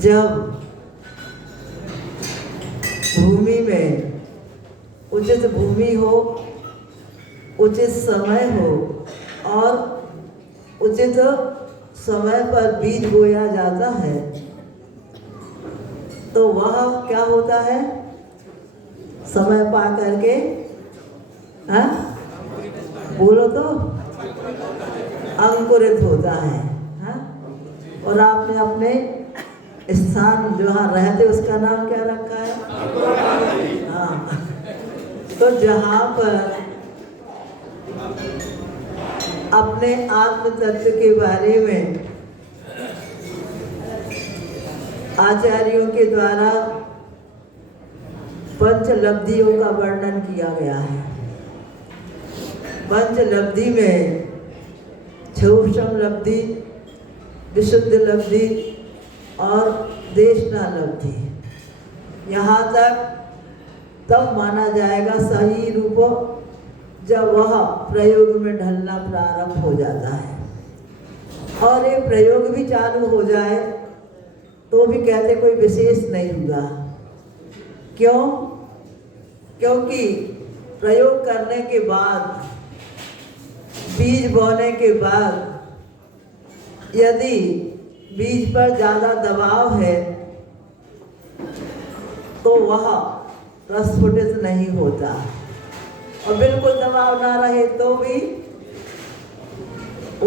जब भूमि में उचित भूमि हो, उचित समय हो और उचित समय पर बीज बोया जाता है तो वह क्या होता है, समय पा करके, हाँ बोलो तो, अंकुरित होता है। हाँ? और आपने अपने स्थान जहाँ रहते उसका नाम क्या रखा है? हाँ, तो जहाँ पर अपने आत्म तत्व के बारे में आचार्यों के द्वारा पंचलब्धियों का वर्णन किया गया है। पंचलब्धि में क्षौषम लब्धि, विशुद्ध लब्धि और देशना लब्धि, यहाँ तक तब माना जाएगा सही रूप जब वह प्रयोग में ढलना प्रारंभ हो जाता है। और ये प्रयोग भी चालू हो जाए तो भी कहते कोई विशेष नहीं हुआ। क्यों? क्योंकि प्रयोग करने के बाद, बीज बोने के बाद यदि बीज पर ज़्यादा दबाव है तो वह प्रस्फुटित नहीं होता, और बिल्कुल दबाव ना रहे तो भी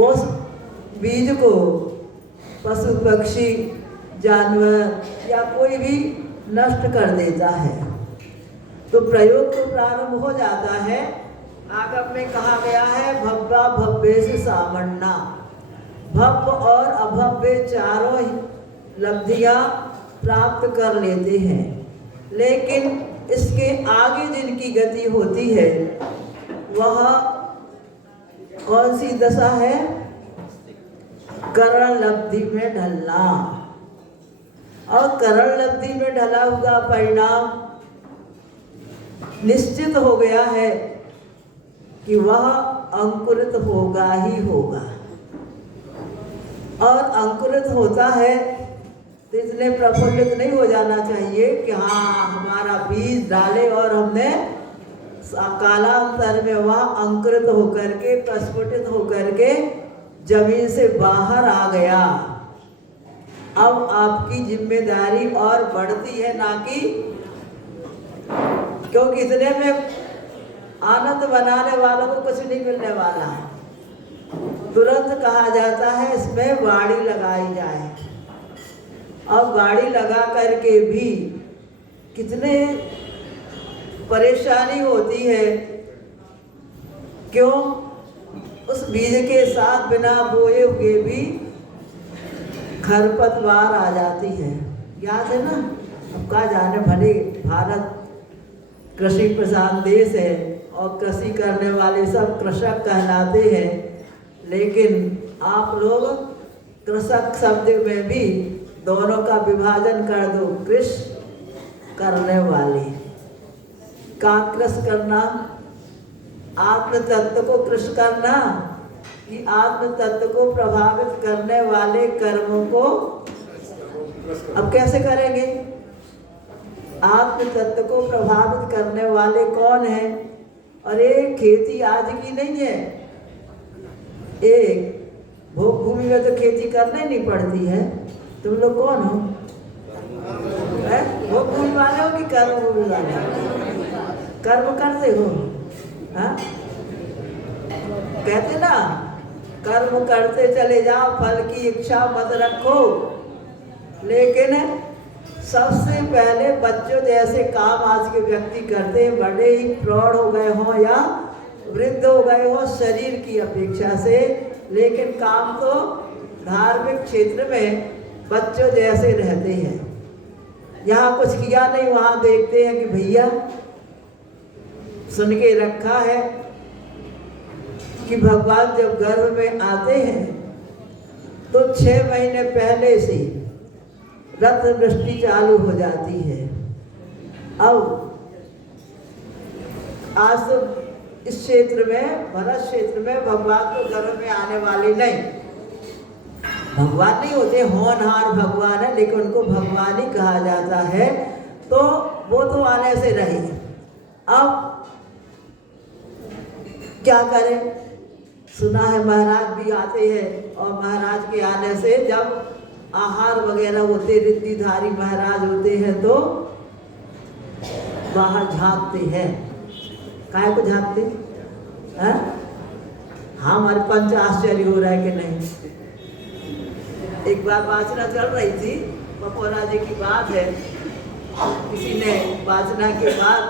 उस बीज को पशु पक्षी जानवर या कोई भी नष्ट कर देता है। तो प्रयोग तो प्रारंभ हो जाता है। आगम में कहा गया है भव्या भव्य से सामन्ना, भव्य और अभव्य चारों ही लब्धियां प्राप्त कर लेते हैं, लेकिन इसके आगे जिनकी गति होती है वह कौन सी दशा है? करण लब्धि में ढलना। और करण लब्धि में ढला हुआ परिणाम निश्चित हो गया है कि वह अंकुरित होगा ही होगा। और अंकुरित होता है तो इतने प्रफुल्लित नहीं हो जाना चाहिए कि हाँ हमारा बीज डाले और हमने कालांतर में वह अंकुरित होकर के, प्रस्फुटित होकर के जमीन से बाहर आ गया। अब आपकी जिम्मेदारी और बढ़ती है, ना कि, क्योंकि इतने में आनंद बनाने वालों को कुछ नहीं मिलने वाला है। तुरंत कहा जाता है इसमें बाड़ी लगाई जाए। अब बाड़ी लगा करके भी कितने परेशानी होती है। क्यों? उस बीज के साथ बिना बोए हुए भी खरपतवार आ जाती है। याद है ना? अब कहा जाने भले भारत कृषि प्रधान देश है और कृषि करने वाले सब कृषक कहलाते हैं, लेकिन आप लोग कृषक शब्द में भी दोनों का विभाजन कर दो। कृषि करने वाले का कृषि करना, आत्म तत्व को कृषि करना, कि आत्म तत्व को प्रभावित करने वाले कर्मों को अब कैसे करेंगे? आत्म तत्व को प्रभावित करने वाले कौन है? अरे खेती आज की नहीं है। एक भोग भूमि में तो खेती करना ही नहीं पड़ती है। तुम लोग कौन हो? भोग भूमि वाले हो कि कर्म भूमि वाले? कर्म करते हो? हाँ, कहते ना कर्म करते चले जाओ, फल की इच्छा मत रखो। लेकिन सबसे पहले बच्चों जैसे काम आज के व्यक्ति करते हैं, बड़े ही प्रौढ़ हो गए हों या वृद्ध हो गए हों शरीर की अपेक्षा से, लेकिन काम तो धार्मिक क्षेत्र में बच्चों जैसे रहते हैं। यहाँ कुछ किया नहीं, वहाँ देखते हैं कि भैया सुन के रखा है कि भगवान जब गर्भ में आते हैं तो 6 महीने पहले से रत्न वृष्टि चालू हो जाती है। अब आज तो इस क्षेत्र में, भरत क्षेत्र में भगवान तो गर्भ में आने वाले नहीं, भगवान नहीं होते, होनहार भगवान है, लेकिन उनको भगवान ही कहा जाता है। तो वो तो आने से रही। अब क्या करें, सुना है महाराज भी आते हैं, और महाराज के आने से जब आहार वगैरह होते, रिद्धिधारी महाराज होते हैं तो बाहर झांकते हैं। काहे को झांकते हैं? हाँ, हमारे पंच आश्चर्य हो रहा है कि नहीं। एक बार वाचना चल रही थी, पपोरा जी की बात है, किसी ने वाचना के बाद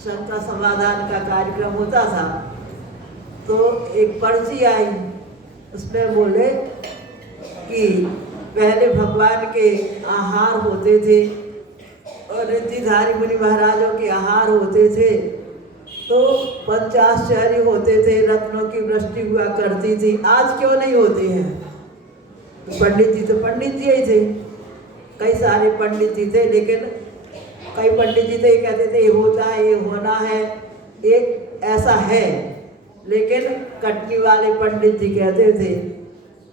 शंका समाधान का कार्यक्रम होता था, तो एक पर्ची आई, उसमें बोले कि पहले भगवान के आहार होते थे और रिद्धिधारी मुनि महाराजों के आहार होते थे, तो पंचाश्चर्य होते थे, रत्नों की वृष्टि हुआ करती थी। आज क्यों नहीं होती है? तो पंडित जी तो पंडित जी ही थे, कई सारे पंडित जी थे, लेकिन कई पंडित जी थे कहते थे ये होता है, ये होना है, एक ऐसा है। लेकिन कटनी वाले पंडित जी कहते थे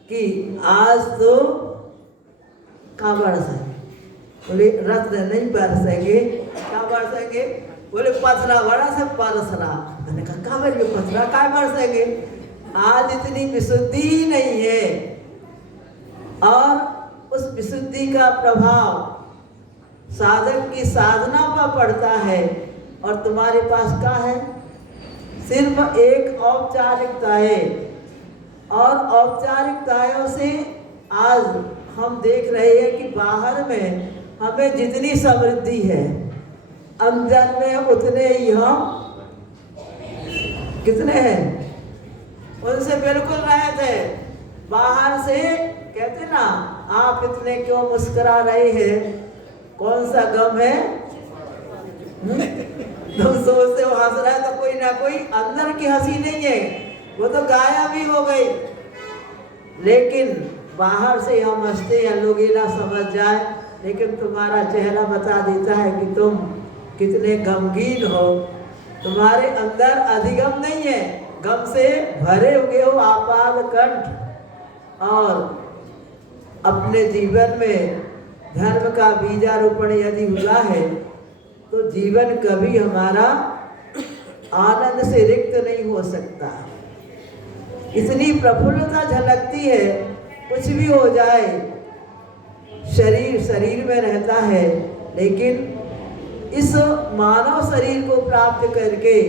कि आज तो कहाँ बरसेंगे? बोले रत्न नहीं बरसेंगे, क्या बरसेंगे? बोले पथरा बड़ा से परसरा। मैंने कहा कहाँ बरसेंगे? पथरा कहाँ बरसेंगे? आज इतनी विशुद्धि ही नहीं है, और उस विशुद्धि का प्रभाव साधक की साधना पर पड़ता है। और तुम्हारे पास क्या है? सिर्फ एक औपचारिकताएं, और औपचारिकताओं से आज हम देख रहे हैं कि बाहर में हमें जितनी समृद्धि है, अंदर में उतने ही हम कितने हैं? उनसे बिल्कुल रहे थे। बाहर से कहते ना, आप इतने क्यों मुस्कुरा रहे हैं, कौन सा गम है? तुम सोचते हो हंस रहा है, तो कोई ना कोई अंदर की हंसी नहीं है, वो तो गायब भी हो गई। लेकिन बाहर से हम हंसते हैं, लोग ये ना समझ जाए, लेकिन तुम्हारा चेहरा बता देता है कि तुम कितने गमगीन हो। तुम्हारे अंदर अधिगम नहीं है, गम से भरे हुए हो आपाद कंठ। और अपने जीवन में धर्म का बीजारोपण यदि हुआ है तो जीवन कभी हमारा आनंद से रिक्त नहीं हो सकता। इतनी प्रफुल्लता झलकती है, कुछ भी हो जाए, शरीर शरीर में रहता है, लेकिन इस मानव शरीर को प्राप्त करके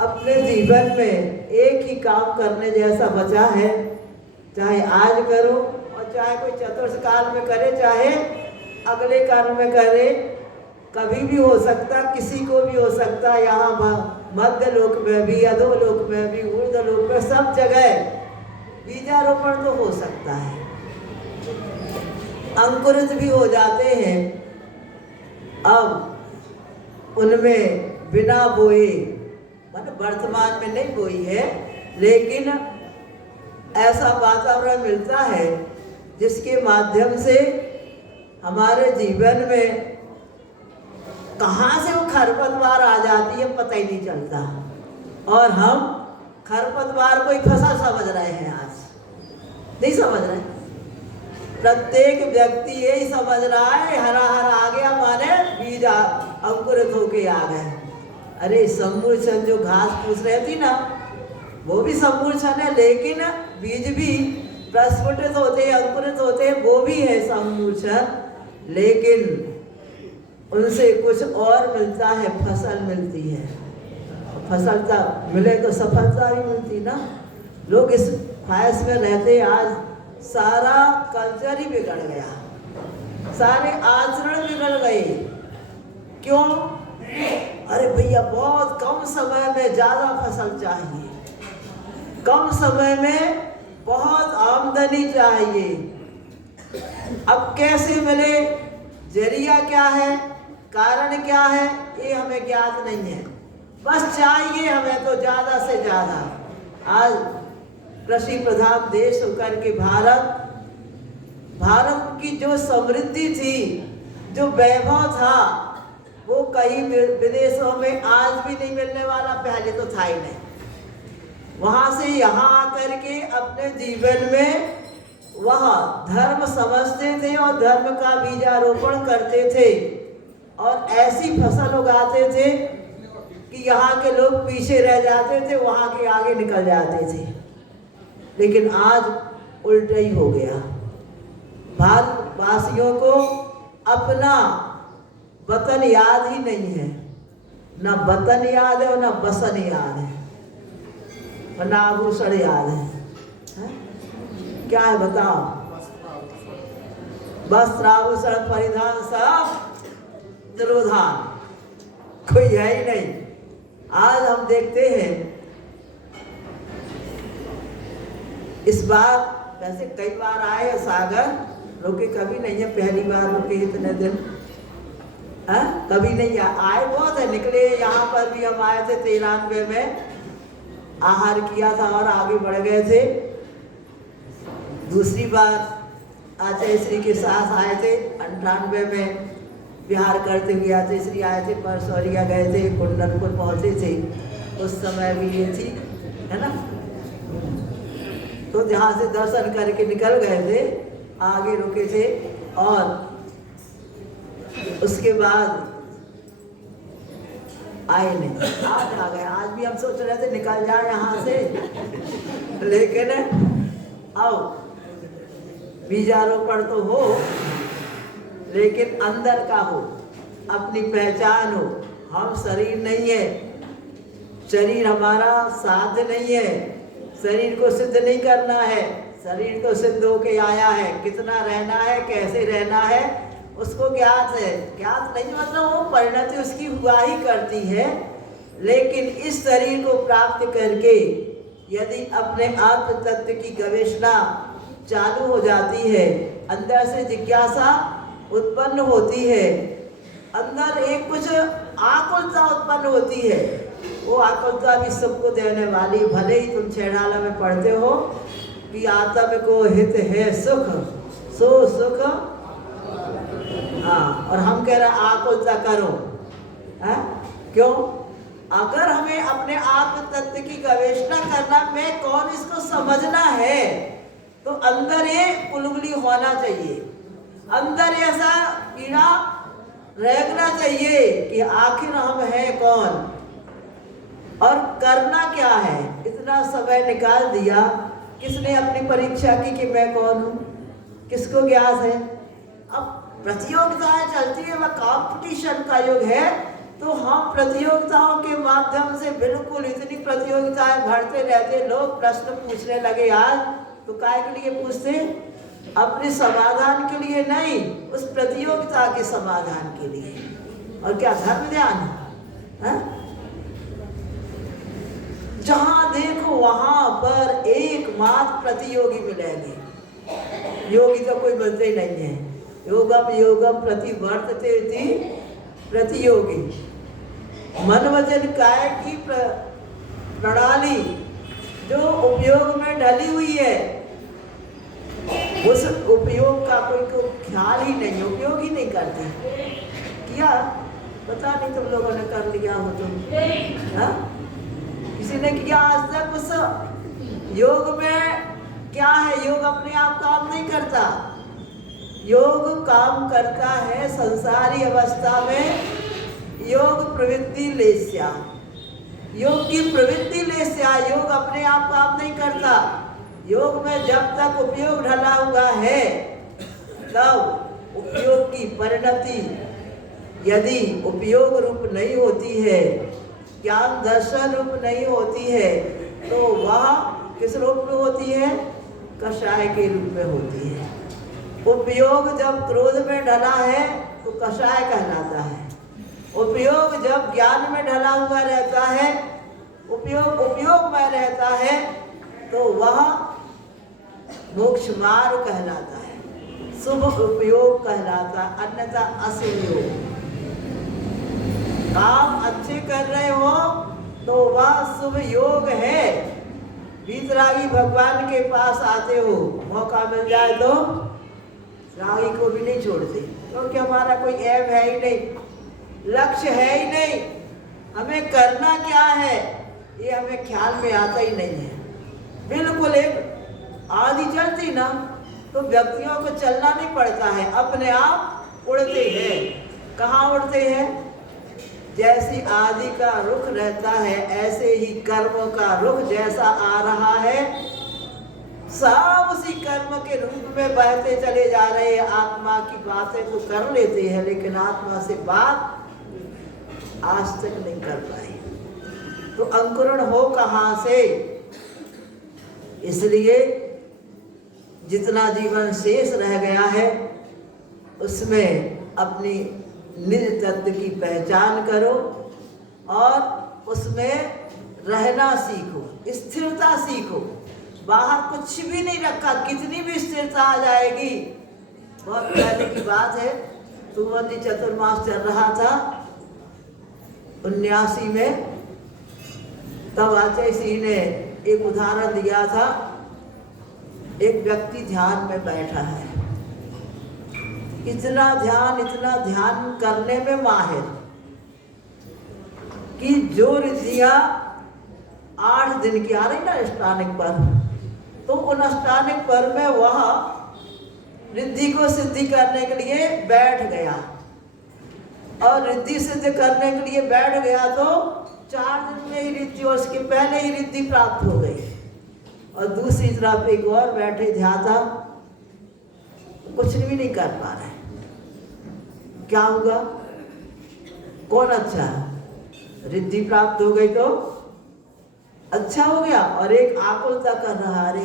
अपने जीवन में एक ही काम करने जैसा बचा है, चाहे आज करो और चाहे कोई चतुर्थ काल में करे, चाहे अगले काल में करे, कभी भी हो सकता, किसी को भी हो सकता। यहाँ मध्य लोक में भी, अधोलोक में भी, ऊर्ध्व लोक में, सब जगह बीजारोपण तो हो सकता है, अंकुरित भी हो जाते हैं। अब उनमें बिना बोए, मतलब वर्तमान में नहीं बोई है, लेकिन ऐसा वातावरण मिलता है जिसके माध्यम से हमारे जीवन में कहाँ से वो खरपतवार आ जाती है पता ही नहीं चलता, और हम खरपतवार को ही फसल समझ रहे हैं। आज नहीं समझ रहे, प्रत्येक व्यक्ति यही समझ रहा है हरा हरा आ गया माने बीज अंकुरित होके आ गए। अरे सम्मूर्छन जो घास फूस रहती ना, वो भी सम्मूर्छन है, लेकिन बीज भी प्रस्फुटित होते हैं, अंकुरित होते हैं, वो भी है सम्मूर्छन, लेकिन उनसे कुछ और मिलता है, फसल मिलती है। फसल का मिले तो सफलता भी मिलती ना। लोग इस ख्वाहिश में रहते, आज सारा कल्चर ही बिगड़ गया, सारे आचरण बिगड़ गए। क्यों? अरे भैया बहुत कम समय में ज़्यादा फसल चाहिए, कम समय में बहुत आमदनी चाहिए। अब कैसे मिले, जरिया क्या है, कारण क्या है, ये हमें ज्ञात नहीं है, बस चाहिए हमें तो ज़्यादा से ज़्यादा। आज कृषि प्रधान देश होकर के भारत की जो समृद्धि थी, जो वैभव था, वो कहीं विदेशों में आज भी नहीं मिलने वाला, पहले तो था ही नहीं। वहाँ से यहाँ आकर के अपने जीवन में वह धर्म समझते थे और धर्म का बीजारोपण करते थे और ऐसी फसल उगाते थे कि यहाँ के लोग पीछे रह जाते थे, वहाँ के आगे निकल जाते थे। लेकिन आज उल्टा ही हो गया। भारतवासियों को अपना वतन याद ही नहीं है, ना वतन याद है और ना बसन याद है और ना आभूषण याद है। क्या है बताओ? वस्त्र आभूषण परिधान सब तिरोधान, कोई है ही नहीं। आज हम देखते हैं इस बार, वैसे कई बार आए सागर, रुके कभी नहीं है, पहली बार रुके इतने दिन, कभी नहीं आए, बहुत है निकले। यहाँ पर भी हम आए थे 93 में, आहार किया था और आगे बढ़ गए थे। दूसरी बार आचार्य श्री के साथ आए थे 98 में, बिहार करते हुए आचार्य श्री आए थे, परसौरिया गए थे, कुंडनपुर पहुँचे थे, उस समय भी ये थी, है ना। तो जहाँ से दर्शन करके निकल गए थे, आगे रुके थे और उसके बाद आए नहीं। आज आ गए। आज भी हम सोच रहे थे निकल जाए यहाँ से, लेकिन आओ बीजारोपण तो हो, लेकिन अंदर का हो, अपनी पहचान हो। हम शरीर नहीं है, शरीर हमारा साध्य नहीं है, शरीर को सिद्ध नहीं करना है। शरीर तो सिद्ध होके आया है, कितना रहना है, कैसे रहना है, उसको ज्ञात है। ज्ञात नहीं मतलब वो परिणति उसकी हुआ ही करती है। लेकिन इस शरीर को प्राप्त करके यदि अपने आत्म तत्व की गवेषणा चालू हो जाती है, अंदर से जिज्ञासा उत्पन्न होती है, अंदर एक कुछ आकुलता उत्पन्न होती है, वो आकुलता भी सबको देने वाली। भले ही तुम छेड़ाला में पढ़ते हो कि आत्म को हित है सुख, सो सुख, हाँ, और हम कह रहे हैं आकुलता करो, है? क्यों? अगर हमें अपने आत्म तत्व की गवेषणा करना, मैं कौन, इसको समझना है, तो अंदर ये कुलगुली होना चाहिए, अंदर ऐसा कीड़ा रहना चाहिए कि आखिर हम हैं कौन और करना क्या है। इतना समय निकाल दिया, किसने अपनी परीक्षा की कि मैं कौन हूँ, किसको ज्ञात है? अब प्रतियोगिताएं चलती है, वह कंपटीशन का युग है, तो हम प्रतियोगिताओं के माध्यम से बिल्कुल इतनी प्रतियोगिताएं भरते रहते। लोग प्रश्न पूछने लगे आज, तो काय के लिए पूछते? अपने समाधान के लिए नहीं, उस प्रतियोगिता के समाधान के लिए। और क्या धर्म ध्यान है? जहां देखो वहां पर एकमात्र प्रतियोगी मिलेंगे, योगी तो कोई बनते ही नहीं है। योगम योगम प्रतिवर्तते थी प्रतियोगी। मन वचन काय की प्रणाली जो उपयोग में ढली हुई है, उस उपयोग का कोई ख्याल ही नहीं, उपयोग ही नहीं करते। किया पता नहीं, तुम लोगों ने कर लिया हो तुम, हाँ? किसी ने किया आज तक? उस योग में क्या है? योग अपने आप काम नहीं करता। योग काम करता है संसारी अवस्था में योग प्रवृत्ति लेस्या, योग की प्रवृत्ति लेस्या। योग अपने आप काम नहीं करता। योग में जब तक उपयोग ढला हुआ है, तब उपयोग की परिणति यदि उपयोग रूप नहीं होती है, ज्ञान दर्शन रूप नहीं होती है, तो वह किस रूप में होती है? कषाय के रूप में होती है। उपयोग जब क्रोध में ढला है तो कषाय कहलाता है। उपयोग जब ज्ञान में ढला हुआ रहता है, उपयोग में रहता है, तो वह मोक्ष मार्ग कहलाता है, शुभ उपयोग कहलाता है, अन्यथा अशुभ योग। काम अच्छे कर रहे हो तो वह शुभ योग है। वीतरागी भगवान के पास आते हो, मौका मिल जाए तो रागी को भी नहीं छोड़ते, क्योंकि हमारा कोई एम है ही नहीं, लक्ष्य है ही नहीं, हमें करना क्या है ये हमें ख्याल में आता ही नहीं है। बिल्कुल एक आधी चलती ना, तो व्यक्तियों को चलना नहीं पड़ता है, अपने आप उड़ते हैं। कहाँ उड़ते हैं? जैसी आदि का रुख रहता है ऐसे ही कर्मों का रुख जैसा आ रहा है, सब उसी कर्म के रूप में बहते चले जा रहे हैं। आत्मा की बातें तो कर लेते हैं लेकिन आत्मा से बात आज तक नहीं कर पाए। तो अंकुरण हो कहाँ से? इसलिए जितना जीवन शेष रह गया है उसमें अपनी निज तत्व की पहचान करो और उसमें रहना सीखो, स्थिरता सीखो। बाहर कुछ भी नहीं रखा, कितनी भी स्थिरता आ जाएगी। बहुत पहले की बात है, सुमंदी चतुर्मास चल रहा था 79 में, तब आचार्य सिंह ने एक उदाहरण दिया था। एक व्यक्ति ध्यान में बैठा है, इतना ध्यान करने में माहिर कि जो रिद्धियां 8 दिन की आ रही ना अष्टांगिक पर्व, तो उन अष्टांगिक पर्व में वह रिद्धि को सिद्धि करने के लिए बैठ गया और रिद्धि सिद्ध करने के लिए बैठ गया तो 4 दिन में ही रिद्धि, और उसके पहले ही रिद्धि प्राप्त हो गई। और दूसरी तरफ एक और बैठे ध्याता, कुछ भी नहीं कर पा रहे। क्या हुआ? कौन अच्छा? रिद्धि प्राप्त हो गई तो अच्छा हो गया, और एक आकुलता कर रहा, अरे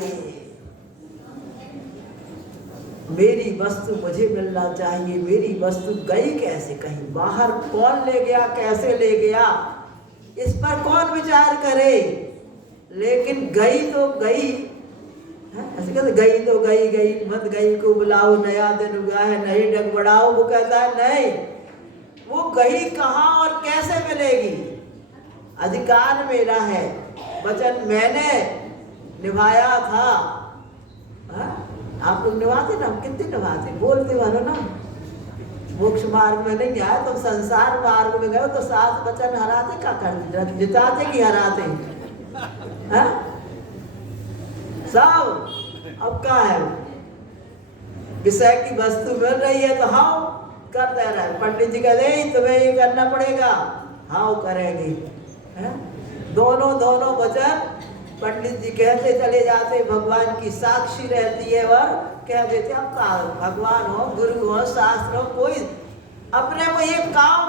मेरी वस्तु मुझे मिलना चाहिए, मेरी वस्तु गई कैसे? कहीं बाहर कौन ले गया, कैसे ले गया, इस पर कौन विचार करे? लेकिन गई तो गई, ऐसे कहते गई तो गई, मत गई को बुलाओ, नया दिन उगा है नहीं डग बढ़ाओ। वो कहता है नहीं, वो गई कहाँ और कैसे मिलेगी? अधिकार मेरा है, वचन मैंने निभाया था। आप लोग निभाते ना, कितने निभाते, बोलते वालो ना। मोक्ष मार्ग में नहीं आए तो संसार मार्ग में गए तो साथ वचन हराते, क्या करते? जिताते कि हराते? सब अब क्या है, विषय की वस्तु मिल रही है तो हाँ करते रहे। पंडित जी कहते तुम्हें ये करना पड़ेगा, हाँ करेंगे। दोनों वचन पंडित जी कहते चले जाते, भगवान की साक्षी रहती है और कह देते अब का भगवान हो, गुरु हो, शास्त्र हो, कोई अपने को ये काम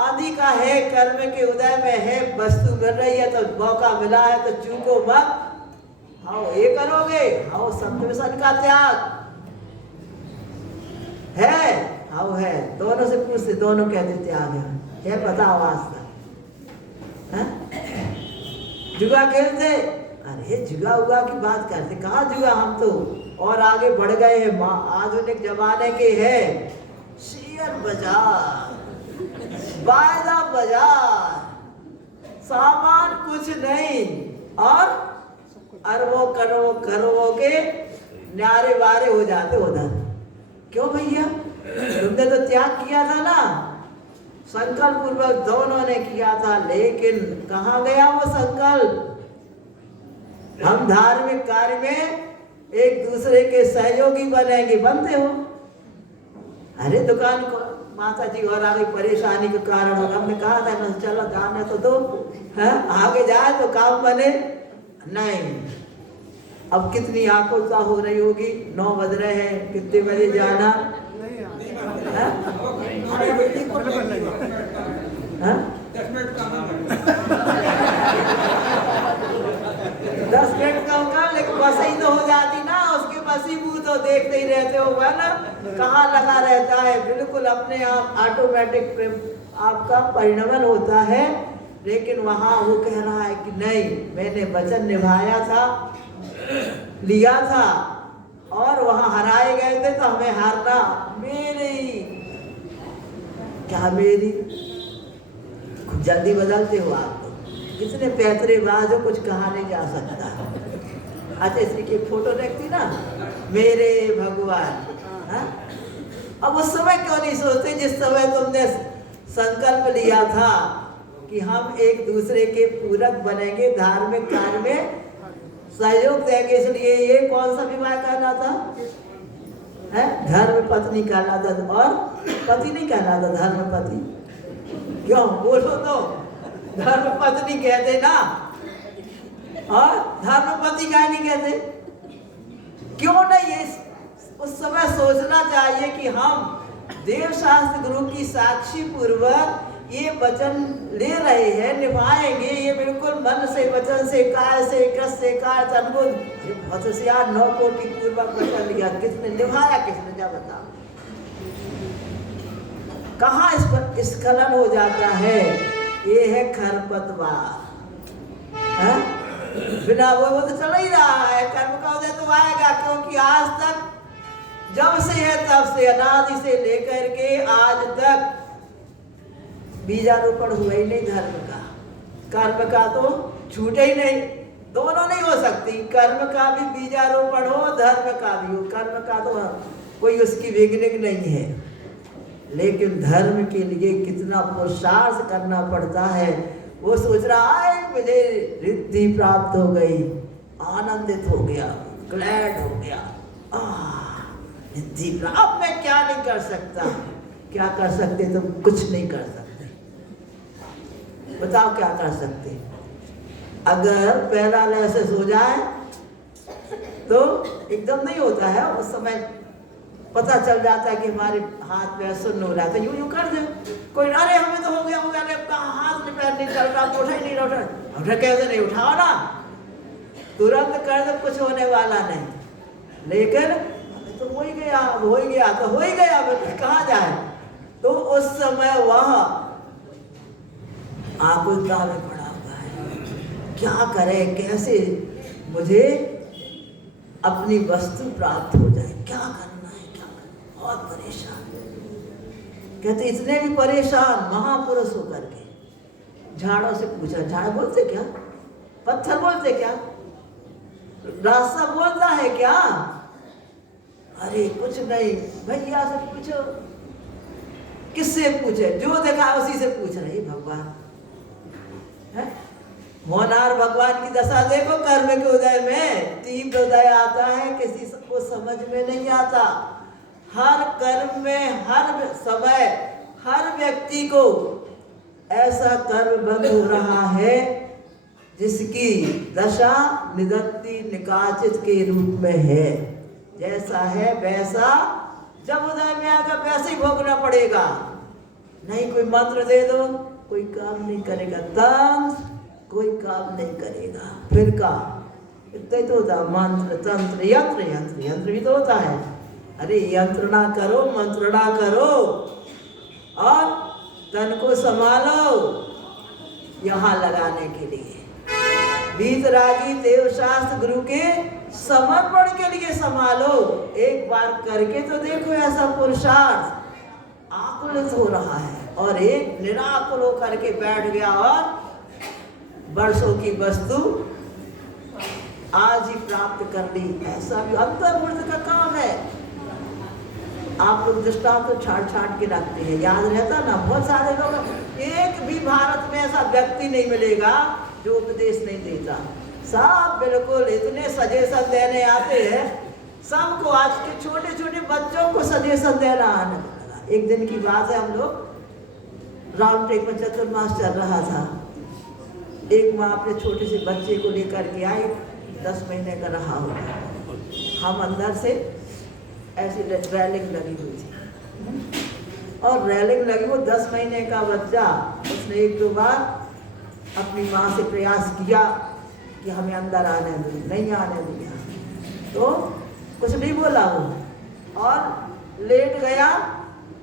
आदि का है, कर्म के उदय में है, वस्तु मिल रही है तो मौका मिला है तो चूको मत। हाँ ये करोगे, हाँ सब व्यसन का त्याग है, हाँ है। दोनों से पूछते, दोनों कहते त्याग है, बताओ वास्ता। जुआ खेलते, अरे जुआ हुआ की बात करते, कहाँ जुआ, हम तो और आगे बढ़ गए हैं, आधुनिक जमाने के हैं। शेयर बाजार, वायदा बाजार, सामान कुछ नहीं और अरबों करोड़ों के न्यारे वारे हो जाते उधर। क्यों भैया? तुमने तो त्याग किया था ना, संकल्प पूर्वक दोनों ने किया था, लेकिन कहाँ गया वो संकल्प? हम धार्मिक कार्य में एक दूसरे के सहयोगी बनेंगे, बनते हो। अरे दुकान को माता जी और आगे परेशानी के कारण होगा, हमने कहा था चलो जाने तो दो, है आगे जाए तो काम बने नहीं। अब कितनी आकुलता हो रही होगी, 9 बज रहे हैं, कितने बजे जाना? 10 मिनट का होगा, लेकिन बस ही तो हो जाती ना, उसके वसीभूत तो देखते ही रहते हो ना, कहाँ लगा रहता है। बिल्कुल अपने आप ऑटोमेटिक आपका परिणमन होता है। लेकिन वहाँ वो कह रहा है कि नहीं, मैंने वचन निभाया था, लिया था, और वहाँ हराए गए थे तो हमें हारना मेरी क्या, मेरी खूब जल्दी बदलते हो आप तो, कितने पैतरे बाज हो, कुछ कहा नहीं जा सकता। अच्छा इसलिए की फोटो रखती ना, मेरे भगवान। हाँ? अब उस समय क्यों नहीं सोचते जिस समय तुमने संकल्प लिया था कि हम एक दूसरे के पूरक बनेंगे, धार्मिक कार्य में सहयोग देंगे। इसलिए ये कौन सा विवाह करना था? है, धर्म पत्नी कहलाता था और पति नहीं कहलाता धर्म पति। क्यों बोलो तो, धर्म पत्नी कहते ना, और धर्म पति क्या नहीं कहते? क्यों नहीं? ये उस समय सोचना चाहिए कि हम देव शास्त्र गुरु की साक्षी पूर्वक ये वचन ले रहे हैं, निभाएंगे ये बिल्कुल मन से, वचन से, काय से, कृत से, काय तनबुद्ध। बहुत होशियार 9 कोटि पूर्वक वचन लिया, किसने निभाया, किसने जा बताओ। कहाँ इस पर स्खलन हो जाता है? ये है खरपतवार, बिना वो तो चल ही रहा है, कर्म का उदय तो आएगा, क्योंकि आज तक जब से है तब से, अनादि से लेकर के आज तक बीजारोपण हुआ ही नहीं धर्म का। कर्म का तो छूटे ही नहीं, दोनों नहीं हो सकती, कर्म का भी बीजारोपण हो, धर्म का भी हो। कर्म का तो कोई उसकी बिगिनिंग नहीं है, लेकिन धर्म के लिए कितना पुरुषार्थ करना पड़ता है। वो सोच रहा है मुझे रिद्धि प्राप्त हो गई, आनंदित हो गया, ग्लैड हो गया, रिद्धि प्राप्त, अब मैं क्या नहीं कर सकता। क्या कर सकते? तुम कुछ नहीं कर सकते। बताओ क्या कर सकते? अगर पैरालिसिस हो जाए तो एकदम नहीं होता है, उस समय पता चल जाता है कि हमारे हाथ पैर सुन्न हो रहा है, तो यूं यूं कर दे कोई, अरे हमें तो हो गया, अरे कहाँ हाथ में पैर नहीं चल रहा, उठा ही नहीं उठा, कैसे नहीं उठाओ ना, तुरंत कर दो, कुछ होने वाला नहीं। लेकिन तो हो ही गया, हो ही गया तो हो ही गया, कहाँ जाए? तो उस समय वह आकुलता में पड़ा हुआ है, क्या करे, कैसे मुझे अपनी वस्तु प्राप्त हो जाए, क्या करना है, क्या करना, बहुत परेशान। कहते इतने भी परेशान महापुरुष होकर के झाड़ों से पूछा, झाड़ बोलते क्या, पत्थर बोलते क्या, रास्ता बोलता है क्या? अरे कुछ नहीं, भैया से पूछो। किससे पूछे? जो देखा उसी से पूछ रही भगवान है। मोहनार भगवान की दशा देखो, कर्म के उदय में तीव्र उदय आता है, किसी को समझ में नहीं आता। हर कर्म में, हर समय, हर व्यक्ति को ऐसा कर्म बंद हो रहा है जिसकी दशा निदत्ति निकाचित के रूप में है। जैसा है वैसा जब उदय में आकर वैसे ही भोगना पड़ेगा। नहीं कोई मंत्र दे दो, कोई काम नहीं करेगा, तंत्र कोई काम नहीं करेगा, फिर का इतना ही तो होता, मंत्र तंत्र यंत्र, यंत्र यंत्र भी तो होता है। अरे यंत्र ना करो, मंत्र ना करो, और तन को संभालो यहाँ लगाने के लिए। वीतरागी देव शास्त्र गुरु के समर्पण के लिए संभालो। एक बार करके तो देखो ऐसा पुरुषार्थ। आकुलित हो रहा है और एक निराकुल होकर के बैठ गया और वर्षों की वस्तु आज ही प्राप्त कर ली। ऐसा भी अंतर्मुर्त का काम है। आप लोग दृष्टांत तो छाट के रखते हैं, याद रहता ना। बहुत सारे लोग, एक भी भारत में ऐसा व्यक्ति नहीं मिलेगा जो उपदेश नहीं देता। सब बिल्कुल इतने सजेशन देने आते हैं सबको। आज के छोटे छोटे बच्चों को सजेशन देना आने लगा। एक दिन की बात है, हम लोग रामटेक में चतुर्मास चल रहा था। एक माँ अपने छोटे से बच्चे को लेकर के आई, 10 महीने का रहा होगा। हम अंदर से ऐसी रेलिंग लगी हुई थी और रेलिंग लगी, वो 10 महीने का बच्चा, उसने 1-2 बार अपनी माँ से प्रयास किया कि हमें अंदर आने दो, नहीं आने दिया, तो कुछ नहीं बोला वो और लेट गया।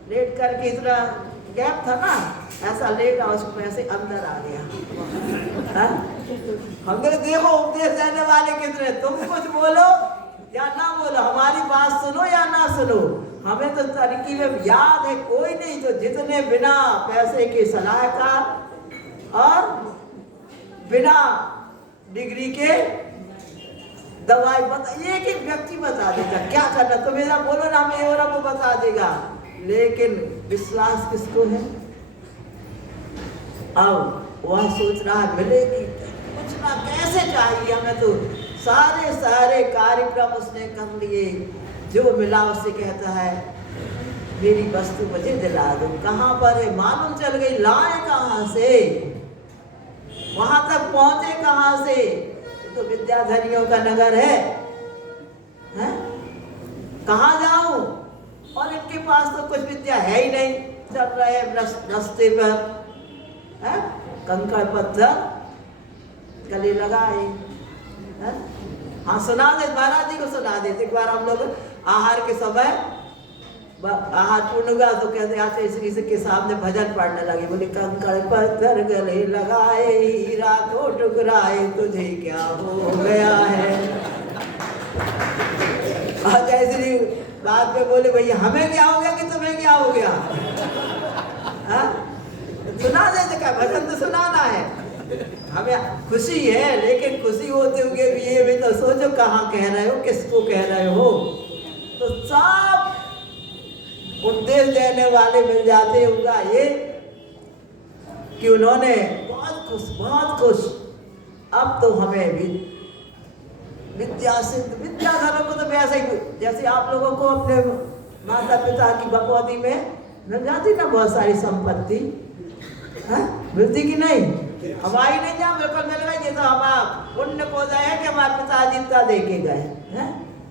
लेट करके इतना गैप था ना, ऐसा लेटा, उसको ऐसे अंदर आ गया। हमने देखो उपदेश देने वाले कितने, तुम कुछ बोलो या ना बोलो, हमारी बात सुनो या ना सुनो, हमें तो तरकीब याद है कोई नहीं। तो जितने बिना पैसे के सलाहकार और बिना डिग्री के दवाई बता, एक व्यक्ति बता देगा क्या करना, तो मेरा बोलो ना, हमें और वो बता देगा। लेकिन विश्वास किसको है? अब वह सोच रहा है मिलेगी कुछ ना, कैसे चाहिए हमें, तो सारे कार्यक्रम उसने कर लिए, जो मिला उससे कहता है मेरी वस्तु मुझे दिला दो। कहाँ पर है मालूम चल गई, लाए कहाँ से, वहां तक पहुंचे कहाँ से? ये तो विद्याधरियों का नगर है, हैं? कहाँ जाऊं? और इनके पास तो कुछ विद्या है ही नहीं। चल रहे रास्ते पर, हैं? कंकड़ पत्थर गले लगाए। हाँ सुना दे, महाराज जी को सुना देते। एक बार हम लोग आहार के समय आहार पूर्ण हुआ तो कहते आते इसी के सामने भजन पढ़ने लगे। बोले कंकड़ पत्थर गले लगाए, हीरा को टुकराए, तुझे क्या हो गया है। और ऐसी बात में बोले भैया हमें क्या हो गया कि तुम्हें क्या हो गया? हा? सुना देते, क्या भजन तो सुनाना है। हमें खुशी है, लेकिन खुशी होते हुए भी ये भी तो सोचो कहाँ कह रहे हो, किसको कह रहे हो। तो सब उपदेश देने वाले मिल जाते। उनका ये कि उन्होंने बहुत खुश अब तो हमें भी विद्या सिद्ध, विद्याधरों को तो वैसे ही जैसे आप लोगों को अपने माता पिता की बकौती में मिल जाती ना बहुत सारी संपत्ति, मिलती कि नहीं? हमारी नहीं जा बिल्कुल मिल गई। ये तो हमारा पुण्य को है कि हमारे पिताजी इतना दे के गए हैं,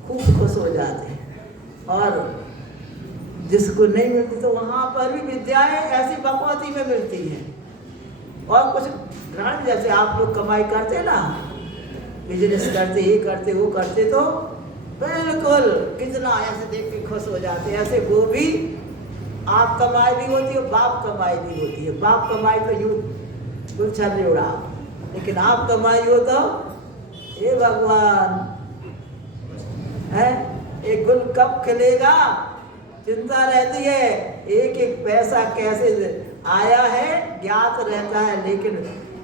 खूब खुश हो जाते हैं। और जिसको नहीं मिलती तो वहाँ पर भी विद्याएं ऐसी बकौती में मिलती हैं। और कुछ ग्रहण जैसे आप लोग कमाई करते ना, बिजनेस करते, ये करते वो करते, तो बिल्कुल कितना ऐसे देख के खुश हो जाते। ऐसे वो भी आप कमाई भी होती है, बाप कमाई भी होती है। बाप कमाई तो यूँ गुलछर्रे उड़ा, लेकिन आप कमाई हो तो हे भगवान है, एक गुल कब खिलेगा चिंता रहती है। एक एक पैसा कैसे आया है ज्ञात रहता है, लेकिन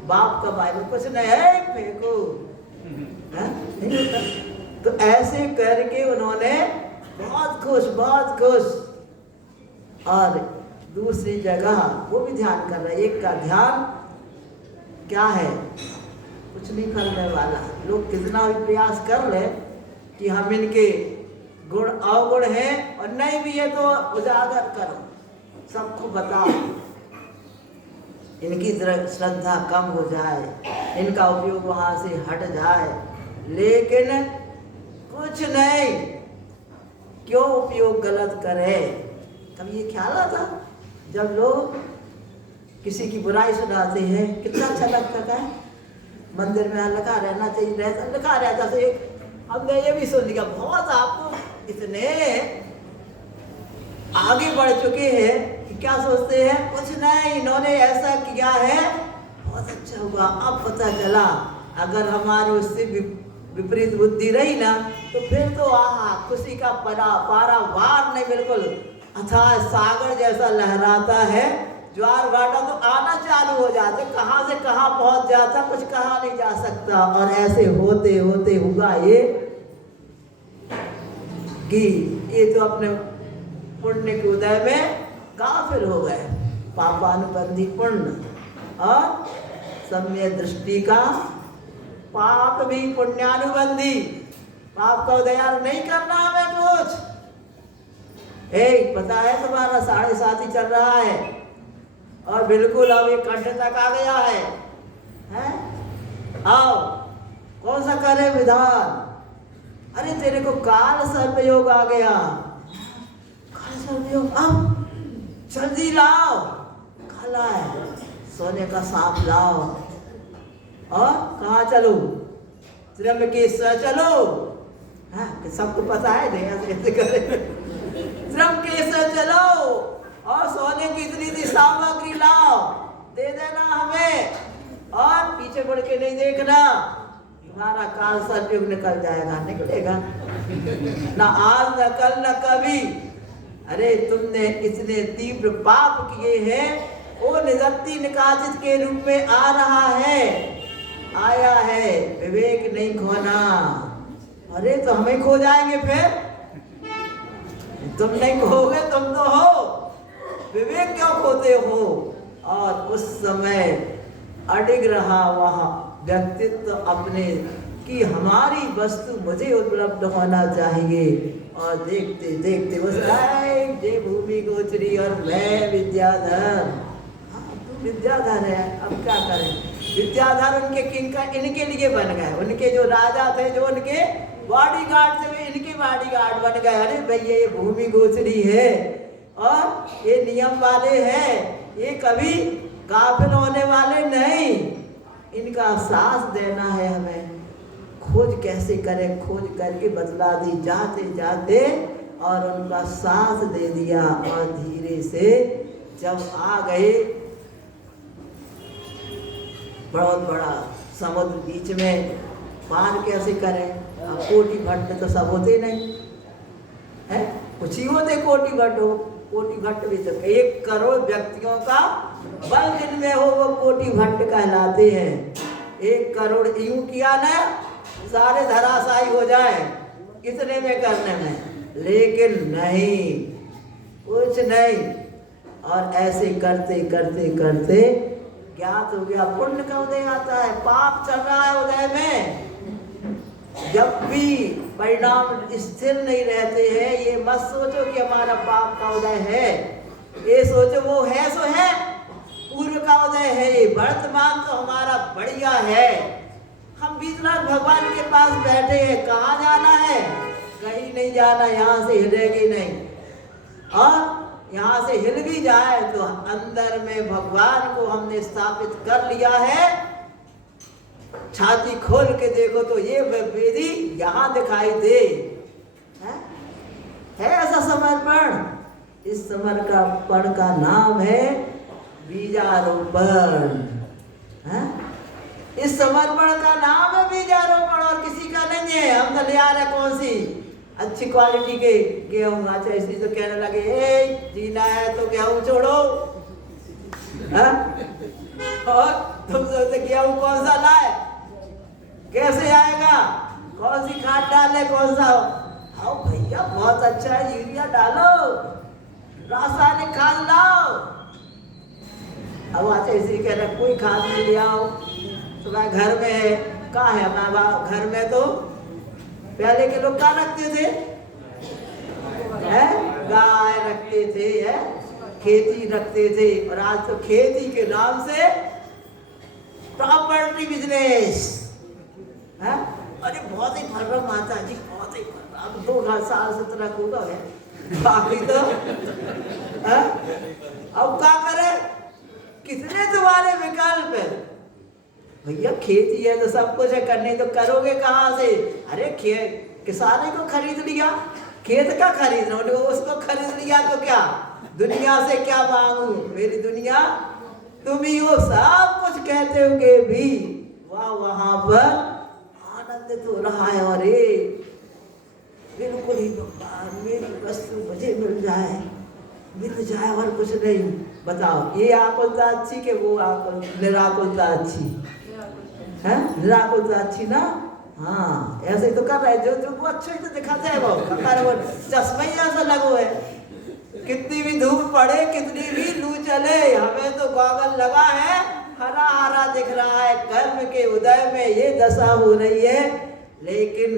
बाप कमाई में कुछ नहीं है, फेंको नहीं होता। तो ऐसे करके उन्होंने बहुत खुश। और दूसरी जगह वो भी ध्यान कर रहे। एक का ध्यान क्या है, कुछ नहीं करने वाला। लोग कितना भी प्रयास कर ले कि हम इनके गुण अवगुण हैं, और नहीं भी है तो उजागर करो, सबको बताओ, इनकी श्रद्धा कम हो जाए, इनका उपयोग वहां से हट जाए। लेकिन कुछ नहीं, क्यों उपयोग गलत करे। कभी ये ख्याल आता जब लोग किसी की बुराई सुनाते हैं, कितना अच्छा लगता है। मंदिर में लगा रहना चाहिए, लिखा रहता तो एक हमने ये भी सुन लिया। बहुत आपको इतने आगे बढ़ चुके हैं कि क्या सोचते हैं, कुछ नहीं इन्होंने ऐसा किया है, बहुत अच्छा हुआ। अब पता चला अगर हमारी उससे विपरीत बुद्धि रही ना, तो फिर तो खुशी का पारावार नहीं, बिल्कुल अथाह सागर जैसा लहराता है। ज्वार भाटा तो आना चालू हो जाते, कहाँ से कहाँ पहुंच जाता, कुछ कहा नहीं जा सकता। और ऐसे होते होते हुआ ये कि ये तो अपने पुण्य के उदय में काफिर हो गए। पापानुबंधी पुण्य और सम्य दृष्टि का पाप भी पुण्यानुबंधी। पाप का उदय नहीं करना हमें कुछ। पता है तुम्हारा 7.5 ही चल रहा है और बिल्कुल अब ये कंठ तक आ गया है, हैं? आओ कौन सा करे विधान। अरे तेरे को काल सर्पयोग आ गया। काल सर्पयोग, अब जल्दी लाओ, काला है, सोने का सांप लाओ। और कहाँ चलो? त्र्यंबकेश्वर चलो। हाँ सबको पता है, नहीं ऐसे करे। त्र्यंबकेश्वर चलो और सोने की इतनी सी सामग्री लाओ, दे देना हमें, और पीछे मुड़ के नहीं देखना, तुम्हारा काल सर्पयोग निकल जाएगा। निकलेगा ना आज न कल न कभी। अरे तुमने इतने तीव्र पाप किए हैं, वो निजत्ती निकाचित के रूप में आ रहा है, आया है, विवेक नहीं खोना। अरे तो हमें खो जाएंगे फिर। तुम नहीं खोगे, तुम तो हो, विवेक क्यों खोते हो। और उस समय अडिग रहा वहाँ व्यक्तित्व अपने कि हमारी वस्तु मुझे उपलब्ध होना चाहिए। और देखते देखते बस ये भूमि गोचरी और मैं विद्याधर। तू विद्याधर है, अब क्या करें। विद्याधर उनके किंग का इनके लिए बन गए, उनके जो राजा थे, जो उनके बॉडीगार्ड थे, वे इनके बॉडीगार्ड बन गए। अरे भैया ये भूमि गोचरी है और ये नियम वाले हैं, ये कभी गाफिल होने वाले नहीं, इनका साथ देना है हमें। खोज कैसे करें, खोज करके बतला दी जाते जाते और उनका साथ दे दिया। और धीरे से जब आ गए, बहुत बड़ा समुद्र बीच में, पार कैसे करें। अब कोटि भट्ट तो सब होते नहीं है, कुछ ही होते कोटि भट्ट हो। कोटि भट्ट भी तो 1 करोड़ व्यक्तियों का बल जिनमें हो वो कोटि भट्ट कहलाते हैं। 1 करोड़ यूं किया ना, सारे धराशायी हो जाए इतने में करने में, लेकिन नहीं, कुछ नहीं। और ऐसे करते करते करते ज्ञात हो गया, पुण्य का उदय आता है, पाप चल रहा है उदय में। जब भी परिणाम स्थिर नहीं रहते हैं, ये मत सोचो कि हमारा पाप का उदय है, ये सोचो वो है सो है, पूर्व का उदय है, ये वर्तमान तो हमारा बढ़िया है। हम बीतनाथ भगवान के पास बैठे हैं, कहाँ जाना है, कहीं नहीं जाना, यहाँ से हिलेंगे नहीं। और यहाँ से हिल भी जाए तो अंदर में भगवान को हमने स्थापित कर लिया है। छाती खोल के देखो तो ये वेदी यहाँ दिखाई दे, है ऐसा समर्पण। इस समर्पण का नाम है बीजारोपण। इस समर्पण का नाम है बीजारोपण, और किसी का नहीं है। हम तो ले आ रहे कौन सी अच्छी क्वालिटी के गेहूं। अच्छा इसलिए तो कहने लगे ए जीना है तो गेहूं छोड़ो, और तुम सोचते गेहूं कौन सा लाए, कैसे आएगा, कौन सी खाद डाले, कौन सा। आओ भैया बहुत अच्छा है, यूरिया डालो, रासायनिक खाद लाओ। अब अच्छा इसी कह रहे कोई खाद नहीं ले आओ, तुम्हारे घर में है, कहाँ है हमारे घर में। तो पहले के लोग क्या रखते थे, गाय रखते थे, खेती रखते थे। और आज तो खेती के नाम से प्रॉपर्टी बिजनेस। अरे बहुत ही फल रहा माता जी, बहुत ही फल रहा। अब 2 साल से तो रखूंगा बाकी तो अब क्या करे, कितने तुम्हारे विकल्प है भैया। खेती है तो सब कुछ है, करने तो करोगे कहाँ से। अरे किसाने को खरीद लिया, खेत का खरीदना, उसको खरीद लिया तो क्या, दुनिया से क्या मांगू, मेरी दुनिया तुम ही हो। सब कुछ कहते होंगे भी वाह, वहां पर आनंदित हो रहा है। और बिल्कुल ही भगवान मेरी वस्तु मुझे मिल जाए और कुछ नहीं। बताओ ये आकुलता अच्छी के वो निराकुलता अच्छी है, निराकुलता अच्छी ना। हाँ ऐसे तो कर रहे, जो वो अच्छा ही तो दिखाते हैं। वो चश्मा ही ऐसा लगो है, कितनी भी धूप पड़े, कितनी भी लू चले, हमें तो गॉगल लगा है, हरा हरा दिख रहा है। कर्म के उदय में ये दशा हो रही है, लेकिन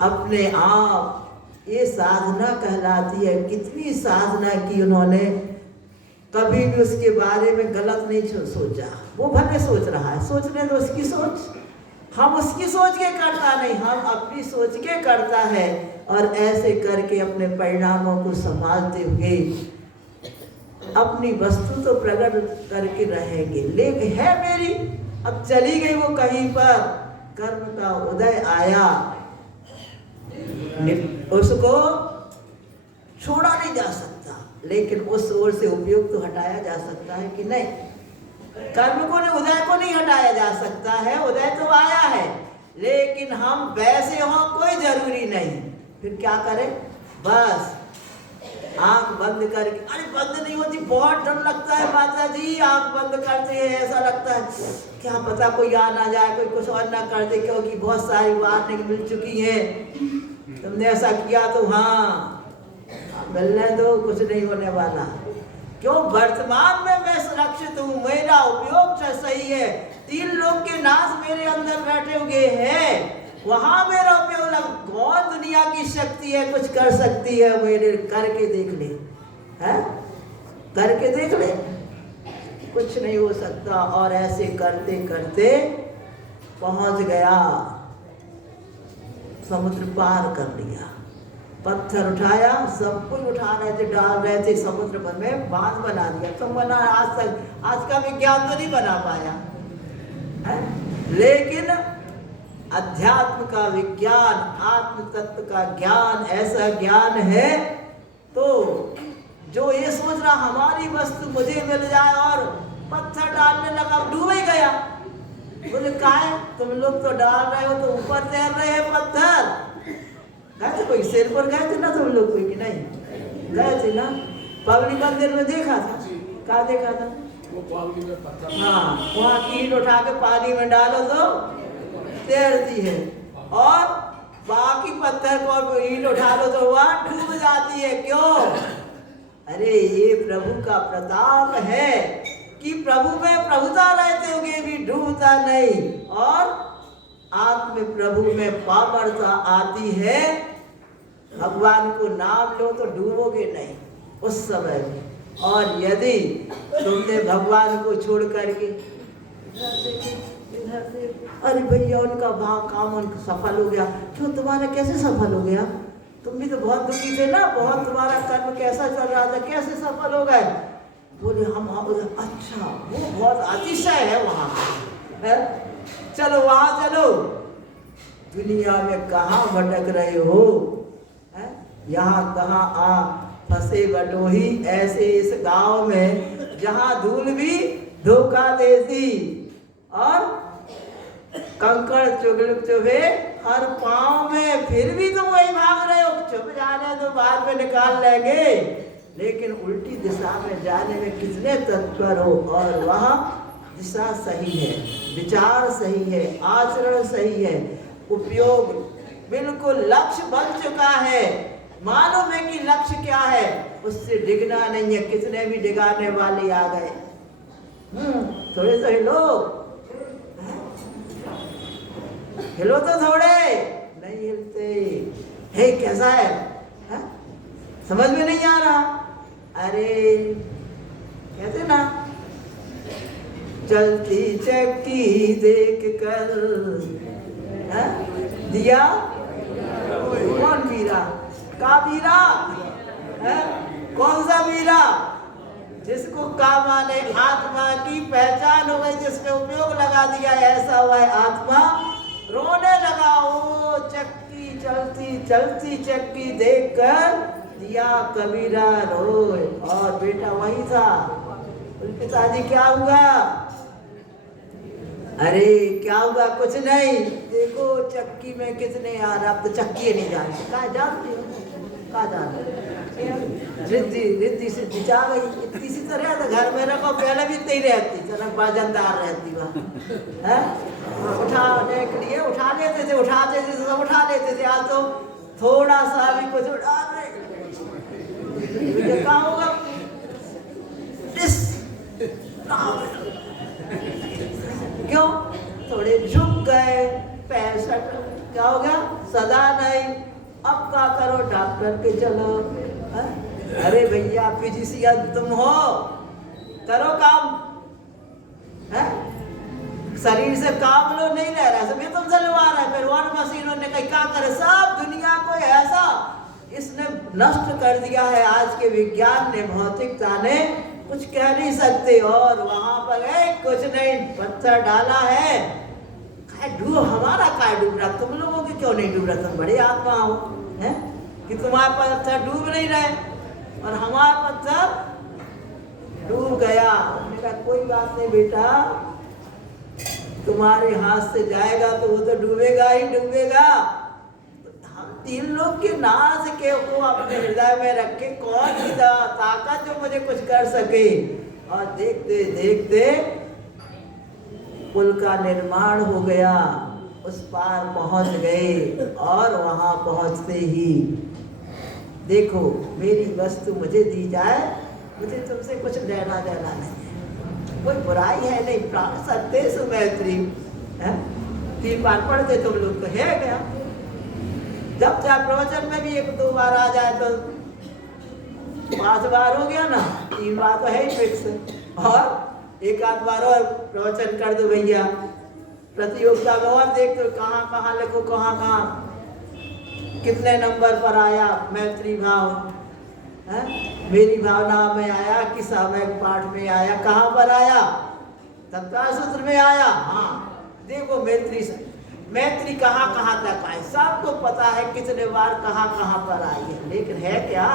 अपने आप ये साधना कहलाती है। कितनी साधना की उन्होंने, कभी भी उसके बारे में गलत नहीं सोचा। वो भले सोच रहा है, सोचने दो उसकी सोच, हम उसकी सोच के करता नहीं, हम अपनी सोच के करता है। और ऐसे करके अपने परिणामों को संभालते हुए अपनी वस्तु तो प्रकट करके रहेंगे। लेकिन है मेरी, अब चली गई वो कहीं पर, कर्म का उदय आया, उसको छोड़ा नहीं जा सकता, लेकिन उस ओर से उपयोग तो हटाया जा सकता है कि नहीं। कर्म को उदय को नहीं हटाया जा सकता है, उदय तो आया है, लेकिन हम वैसे हों कोई जरूरी नहीं। फिर क्या करें, बस आंख बंद करके, अरे बंद नहीं होती, बहुत डर लगता है माता जी, आंख बंद करते हैं ऐसा लगता है क्या पता कोई आ ना जाए, कोई कुछ और ना कर दे, क्योंकि बहुत सारी वार्निंग मिल चुकी है। तुमने ऐसा किया तो हाँ मिलने दो, कुछ नहीं होने वाला। क्यों? वर्तमान में मैं सुरक्षित हूँ, मेरा उपयोग सही है। 3 लोग के नाथ मेरे अंदर बैठे हुए हैं, वहां मेरा उपयोग लग। कौन दुनिया की शक्ति है कुछ कर सकती है? मेरे करके देख ले, है करके देख ले, कुछ नहीं हो सकता। और ऐसे करते करते पहुंच गया, समुद्र पार कर लिया। पत्थर उठाया, सब कुछ उठा रहे थे, डाल रहे थे समुद्र भर में, बांध बना दिया। तुम बना आज का विज्ञान तो नहीं बना पाया है? लेकिन अध्यात्म का विज्ञान, आत्म तत्व का ज्ञान ऐसा ज्ञान है तो जो ये सोच रहा हमारी वस्तु मुझे मिल जाए और पत्थर डालने लगा, डूब ही गया। बोले काहे? तुम लोग तो डाल रहे हो तो ऊपर तैर रहे हैं पत्थर। गए थे कोई शेर पर गए थे ना तुम लोग? कोई कि नहीं गए थे ना? पवनी मंदिर में देखा था, कहाँ देखा था? वो पानी में पत्थर, हाँ, वहाँ ईंट उठा के पानी में डालो तो तैरती है, और बाकी पत्थर को ईंट उठा लो तो वहाँ डूब जाती है। क्यों? अरे ये प्रभु का प्रताप है कि प्रभु में प्रभुता रहते हुए भी डूबता नहीं, और आत्म प्रभु में पावरता आती है। भगवान को नाम लो तो डूबोगे नहीं उस समय में। और यदि तुमने भगवान को छोड़ करके इधर से अरे भैया उनका भाव काम उनका सफल हो गया, क्यों तुम्हारा कैसे सफल हो गया? तुम भी तो बहुत दुखी थे ना, बहुत तुम्हारा कर्म कैसा चल रहा था, कैसे सफल हो गए? बोले हम अच्छा वो बहुत अतिशय है वहाँ है, चलो वहाँ चलो। दुनिया में कहाँ भटक रहे हो, यहाँ कहाँ आ फंसे बटोही, ऐसे इस गांव में जहाँ धूल भी धोखा देती और कंकड़ चुगल चुभे हर पाँव में, फिर भी तुम वही भाग रहे हो। चुप जाने तो बाद में निकाल लेंगे, लेकिन उल्टी दिशा में जाने में कितने तत्पर हो। और वह दिशा सही है, विचार सही है, आचरण सही है, उपयोग बिल्कुल लक्ष्य बन चुका है। मालूम है कि लक्ष्य क्या है, उससे डिगना नहीं है। कितने भी डिगाने वाले आ गए, थोड़े से हिलो, हिलो तो थोड़े, नहीं हिलते। हे कैसा है, समझ में नहीं आ रहा? अरे कहते ना, चलती चक्की देख कर दिया कौन पीरा? का पीरा है? कौन सा पीरा? जिसको का माने आत्मा की पहचान हो गई, जिसमें उपयोग लगा दिया, ऐसा हुआ है आत्मा रोने लगा। ओ चक्की चलती चलती चक्की देखकर दिया कबीरा रोए। और बेटा वही था। पिताजी क्या हुआ? अरे क्या हुआ? कुछ नहीं, देखो चक्की में कितने यार, आप तो चक्की नहीं जानते। कहाँ जानते हो? कहाँ जानते? रिद्धि रिद्धि से दिचा गई, इतनी सी तरह तो घर में रखो, पहले भी इतनी रहती, चरक बाजनदार रहती वहाँ है। उठाने के लिए उठा लेते थे, उठाते थे सब उठा लेते थे। आज तो थोड़ा सा भी कुछ उठा रहे, क्या होगा? क्यों? थोड़े झुक गए, पैसा क्या हो गया? सदा नहीं। अब क्या करो? डॉक्टर के चलो। अरे भैया फिजिशियन तुम हो, करो काम है? शरीर से काम लो, नहीं रह रहा सब, ये तुम चलवा रहे। फिर वन मशीनों ने कहीं क्या करे, सब दुनिया को ऐसा इसने नष्ट कर दिया है। आज के विज्ञान ने, भौतिकता ने, कुछ कह नहीं सकते। और वहां पर कुछ नहीं, पत्थर डाला है, डूब हमारा काय डूब रहा, तुम लोगों के क्यों नहीं डूब रहा? तुम बड़े आत्मा हो हैं कि तुम्हारा पत्थर डूब नहीं रहे और हमारा पत्थर डूब गया। मेरा कोई बात नहीं बेटा, तुम्हारे हाथ से जाएगा तो वो तो डूबेगा ही डूबेगा। हम 3 लोग के नाश के को अपने हृदय में रख के कौन सी ताकत जो मुझे कुछ कर सके। और देखते देखते पुल का निर्माण हो गया, उस पार पहुंच गए। और वहां पहुंचते ही देखो, मेरी वस्तु मुझे दी जाए मुझे तुमसे कुछ लेना देना नहीं है, कोई बुराई है नहीं। प्राण सत्य मैत्री है, 3 बार पढ़ते तुम लोग तो है क्या? जब चाहे प्रवचन में भी 1-2 बार आ जाए तो 5 बार हो गया ना, 3 बार तो है ही फिक्स। और 1-8 बार और प्रवचन कर दो भैया। प्रतियोगिता में और देख तो कहाँ कहाँ लिखो, कहाँ कहाँ कितने नंबर पर आया मैत्री भाव है? मेरी भावना में आया कि सामयिक पाठ में आया, कहाँ पर आया? तत्काल सूत्र में आया। हाँ देखो मैत्री कहाँ कहाँ तक आई, सबको पता है कितने बार कहाँ कहाँ पर आई है, लेकिन है क्या?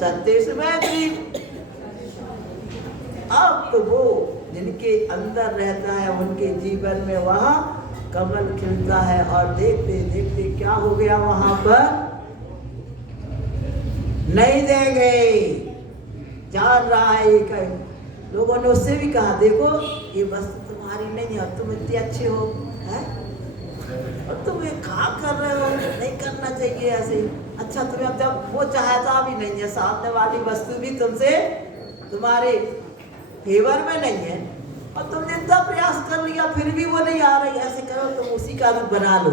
सत्य से मैत्री। अब तो वो जिनके अंदर रहता है उनके जीवन में वहाँ कमल खिलता है। और देखते देखते क्या हो गया वहां पर? नहीं देंगे, जान रहा है। लोगों ने उससे भी कहा देखो ये वस्तु तुम्हारी नहीं है, तुम इतने अच्छे हो है? और तुम ये कहा कर रहे हो, नहीं करना चाहिए ऐसे। अच्छा तुम्हें अब जब वो चाहता भी नहीं है, सामने वाली वस्तु भी तुमसे तुम्हारे फेवर में नहीं है और तुमने इतना प्रयास कर लिया फिर भी वो नहीं आ रही, ऐसे करो तुम उसी का रूप बना लो।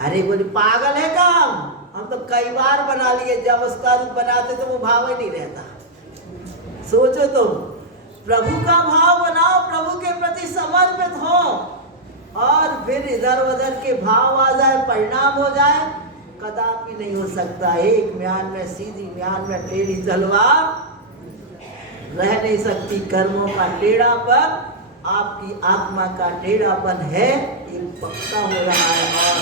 अरे बोले पागल है काम, हम तो कई बार बना लिए, जब उसका रूप बनाते तो वो भाव ही नहीं रहता। सोचो तुम प्रभु का भाव बनाओ, प्रभु के प्रति समर्पित हो और फिर इधर उधर के भाव आ जाए, परिणाम हो जाए, कदापि नहीं हो सकता। एक म्यान में सीधी, म्यान में टेढ़ी तलवार रह नहीं सकती। कर्मों का टेढ़ापन आपकी आत्मा का टेढ़ापन है, ये पक्का हो रहा है। और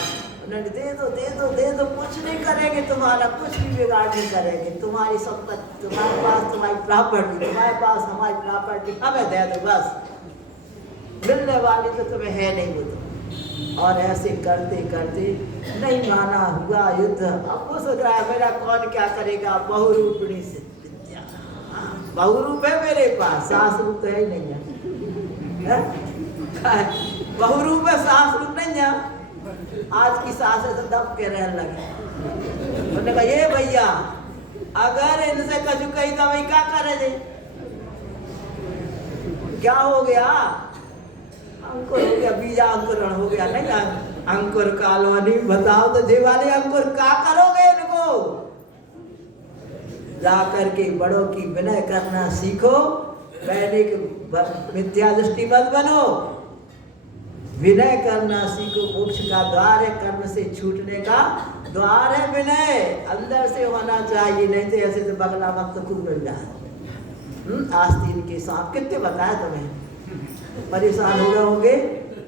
उन्होंने दे दो दे दो दे दो, कुछ नहीं करेंगे, तुम्हारा कुछ भी बिगाड़ नहीं करेंगे। तुम्हारी संपत्ति तुम्हारे पास, तुम्हारी प्रॉपर्टी तुम्हारे पास, हमारी प्रॉपर्टी हमें दे दो बस, मिलने वाली तो तुम्हें है नहीं वो तो। और ऐसे करते करते नहीं माना, हुआ युद्ध। अब वो सोच रहा है मेरा कौन क्या करेगा, बहुरूपिणी से विद्या, बहुरूप है मेरे पास, सास रूप तो है ही नहीं है, बहुरूप है सास रूप नहीं है। आज की सास से दब के रहने लगे। उन्होंने कहा ये भैया अगर इनसे कछु कही तो भाई क्या करे दे, क्या हो गया? अंकुर हो गया, बीजा अंकुरण हो गया। नहीं अंकुर कालवानी बताओ तो जीवानी अंकुर क्या करोगे इनको? जाकर के बड़ों की विनय करना सीखो, दैनिक मिथ्या दृष्टि मत बनो, विनय करना सीखो। मोक्ष का द्वार है, कर्म से छूटने का द्वार है विनय, अंदर से होना चाहिए। नहीं तो ऐसे तो बगला वक्त तो खूब मिल जाए। आस्तीन के सांप कितने बताया तुम्हें, परेशान हो गए होंगे।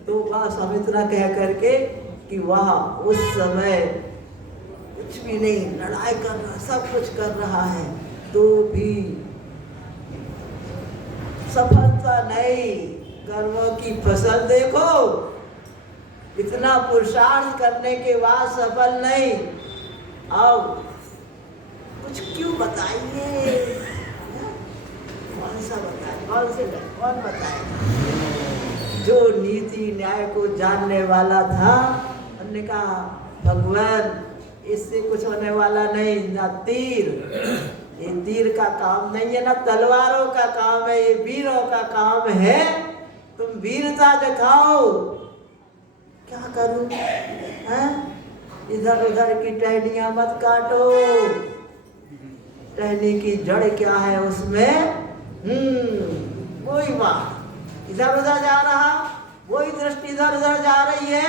तो बस हम इतना कह करके कि वह उस समय कुछ भी नहीं, लड़ाई कर रहा, सब कुछ कर रहा है, तो भी सफलता नहीं। कर्मों की फसल देखो, इतना पुरुषार्थ करने के बाद सफल नहीं। अब कुछ क्यों बताइए, कौन सा बताए, कौन बताएगा? जो नीति न्याय को जानने वाला था उन्होंने कहा भगवान इससे कुछ होने वाला नहीं, ना तीर, ये तीर का काम नहीं है, ना तलवारों का काम है, ये वीरों का काम है। तुम वीरता दिखाओ। क्या करूं? इधर उधर की टहनियां मत काटो। टहनी की जड़ क्या है उसमें? वही बात, इधर उधर जा रहा, वही दृष्टि इधर उधर जा रही है।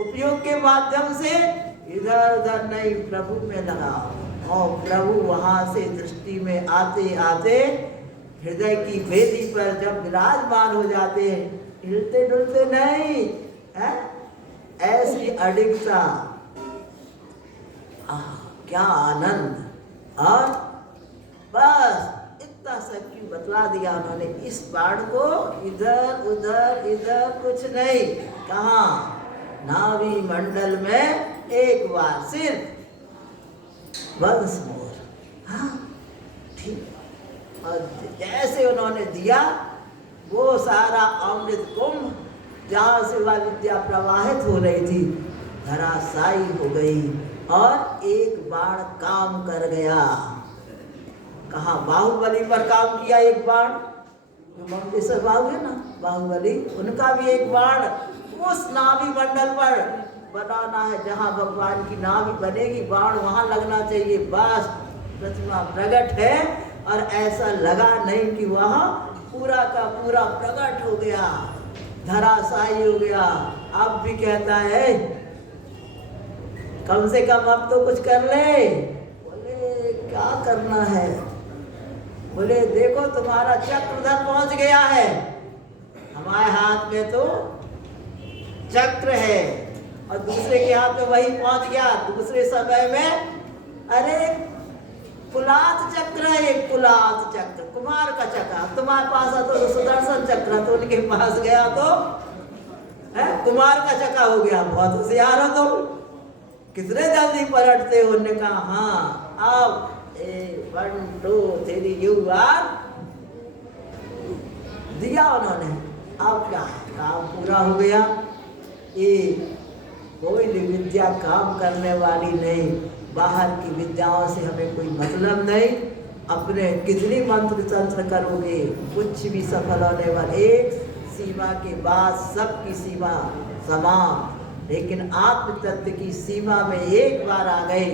उपयोग के माध्यम से इधर उधर नहीं, प्रभु में लगाओ। और प्रभु वहां से दृष्टि में आते आते हृदय की वेदी पर जब विराजमान हो जाते हैं, हिलते डुलते नहीं है, ऐसी अडिगता, क्या आनंद। और बस इतना सब क्यों बतला दिया उन्होंने। इस बाण को इधर उधर इधर कुछ नहीं, कहाँ नाभि मंडल में एक बार सिर्फ वंस मोर। हाँ ठीक। और जैसे उन्होंने दिया वो सारा अमृत कुंभ जहाँ से वह विद्या प्रवाहित हो रही थी धराशायी हो गई और एक बाण काम कर गया। कहा बाहुबली पर काम किया एक बाण, मंगेशर बाबू है ना बाहुबली, उनका भी एक बाण उस नाभि मंडल पर बनाना है, जहाँ भगवान की नाभि बनेगी बाण वहां लगना चाहिए। बस प्रतिमा प्रकट है और ऐसा लगा नहीं कि वहां पूरा का पूरा प्रकट हो गया, धराशायी हो गया। अब भी कहता है कम से कम अब तो कुछ कर ले। बोले क्या करना है? बोले देखो तुम्हारा चक्रधर पहुंच गया है, हमारे हाथ में तो चक्र है और दूसरे के हाथ में वही पहुंच गया दूसरे समय में। अरे कुलात चक्र है, एक कुलात चक्र कुमार का चक्र, तुम्हारे पास आता तो सुदर्शन चक्र, तो उनके पास गया तो है कुमार का चक्र हो गया। बहुत होशियार हो तुम, कितने जल्दी पलटते हो। उन्होंने कहा हाँ अब 1 2 3 यू बार दिया उन्होंने। अब क्या काम पूरा हो गया। ये कोई भी विद्या काम करने वाली नहीं, बाहर की विद्याओं से हमें कोई मतलब नहीं। अपने कितनी मंत्र तंत्र करोगे कुछ भी सफल होने वाले, एक सीमा के बाद सबकी सीमा समान। लेकिन आत्म तत्व की सीमा में एक बार आ गए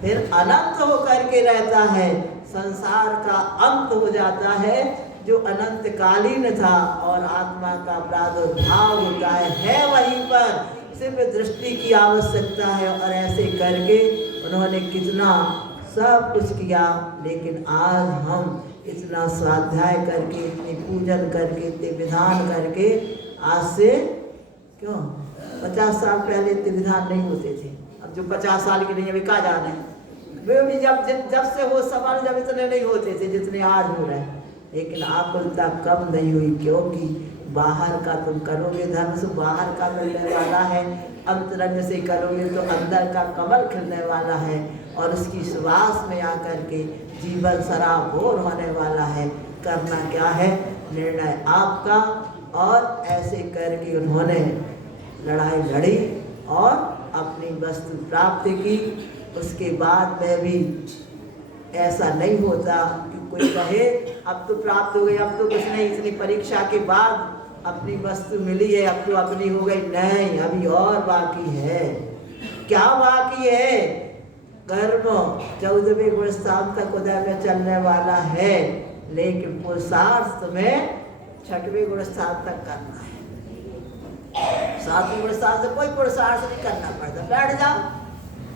फिर अनंत होकर के रहता है। संसार का अंत हो जाता है जो अनंत कालीन था और आत्मा का प्रादुर्भाव होता है वहीं पर। सिर्फ दृष्टि की आवश्यकता है और ऐसे करके उन्होंने कितना सब कुछ किया। लेकिन आज हम इतना स्वाध्याय करके, इतनी पूजन करके, इतने विधान करके, आज से क्यों 50 साल पहले इतने विधान नहीं होते थे। अब जो 50 साल के नहीं अभी कहाँ जाने, वे भी जब से हो सवाल जब इतने नहीं होते थे जितने आज हो रहे हैं। लेकिन आकुलता कम नहीं हुई, क्योंकि बाहर का तुम करोगे धर्म से बाहर का मिलने वाला है, अंतरंग से करोगे तो अंदर का कमल खिलने वाला है और उसकी सुवास में आकर के जीवन सराबोर होने वाला है। करना क्या है, निर्णय आपका। और ऐसे करके उन्होंने लड़ाई लड़ी और अपनी वस्तु प्राप्त की। उसके बाद में भी ऐसा नहीं होता कि कोई कहे अब तो प्राप्त हो गई, अब तो कुछ नहीं, इतनी परीक्षा के बाद अपनी वस्तु मिली है अब तो अपनी हो गई। नहीं, अभी और बाकी है। क्या बाकी है? कर्म 14वें गुण स्थान तक उदय में चलने वाला है, लेकिन पुरुषार्थ में 6वें गुण स्थान तक करना है। 7वें गुण स्थान से कोई पुरुषार्थ नहीं करना पड़ता, बैठ जाओ।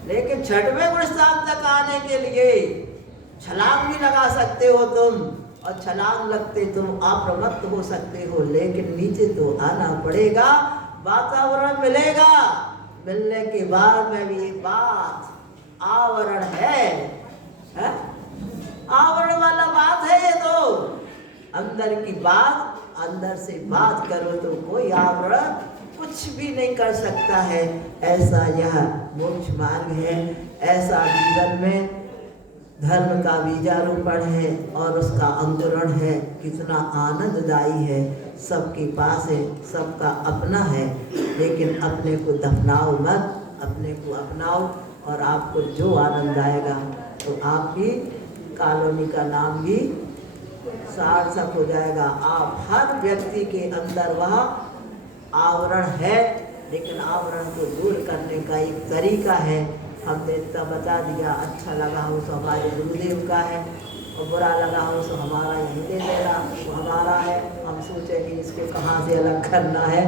लेकिन 6वें गुण स्थान तक आने के लिए छलांग भी लगा सकते हो तुम, और छलांग लगते तुम अप्रमत्त हो सकते हो, लेकिन नीचे तो आना पड़ेगा। वातावरण मिलेगा, मिलने के बाद में भी एक बात आवरण है? आवरण वाला बात है ये तो। अंदर की बात अंदर से बात करो तो कोई आवरण कुछ भी नहीं कर सकता है। ऐसा यह मोक्ष मार्ग है। ऐसा जीवन में धर्म का बीजारोपण है और उसका अंकुरण है। कितना आनंददायी है, सबके पास है, सबका अपना है। लेकिन अपने को दफनाओ मत, अपने को अपनाओ और आपको जो आनंद आएगा तो आपकी कॉलोनी का नाम भी सार्थक हो जाएगा। आप हर व्यक्ति के अंदर वह आवरण है, लेकिन आवरण को दूर करने का एक तरीका है। हमने इतना बता दिया। अच्छा लगा हो तो हमारे गुरुदेव का है और बुरा लगा हो तो हमारा यही ले लेना, वो हमारा है। हम सोचेंगे इसके कहाँ से अलग करना है,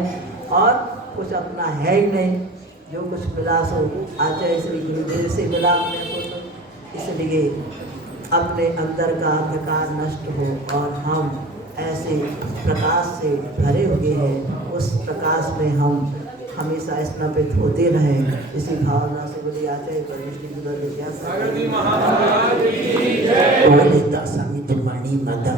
और कुछ अपना है ही नहीं। जो कुछ मिला सो आचार्य श्री गुरुदेव से मिला अपने को, तो इसलिए अपने अंदर का अंधकार नष्ट हो और हम ऐसे प्रकाश से भरे हुए हैं। उस प्रकाश में हम हमेशा स्नापित होते रहें। इसी भावना से बोली आचार्य परमेश्वरी गुरुदेव समित मणि माता